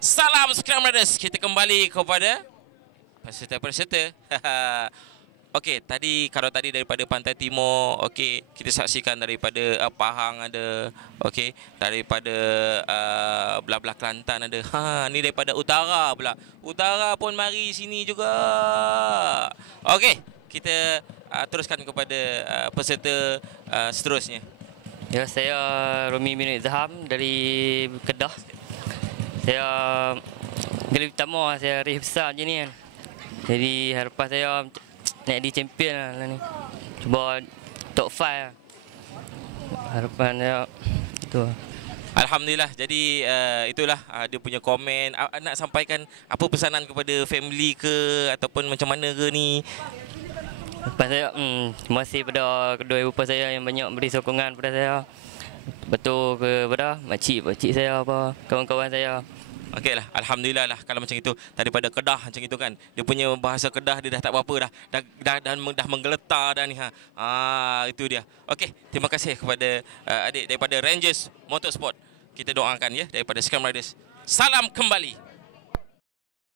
Salam Scrum Riders. Kita kembali kepada peserta-peserta. Okey, kalau tadi daripada Pantai Timur, okey, kita saksikan daripada Pahang ada, okey, daripada belah-belah Kelantan ada. Ni daripada utara pula. Utara pun mari sini juga. Okey, kita teruskan kepada peserta seterusnya. Ya, saya Romi bin Zaham dari Kedah. Saya kali pertama saya race besar macam ni kan. Jadi harapan saya nak jadi champion lah ni. Cuba top 5 lah. Harapan saya itu. Alhamdulillah. Jadi itulah dia punya komen. Nak sampaikan apa pesanan kepada family ke ataupun macam mana ke ni? Harapan saya terima kasih pada kedua ibu bapa saya yang banyak beri sokongan pada saya. Betul kepada makcik saya apa kawan-kawan saya. Okeylah, alhamdulillah lah kalau macam itu daripada Kedah macam itu kan. Dia punya bahasa Kedah dia dah tak apa dah menggeletar dah ni itu dia. Okey, terima kasih kepada adik daripada Rangers Motorsport. Kita doakan ya daripada Scrum Riders. Salam kembali.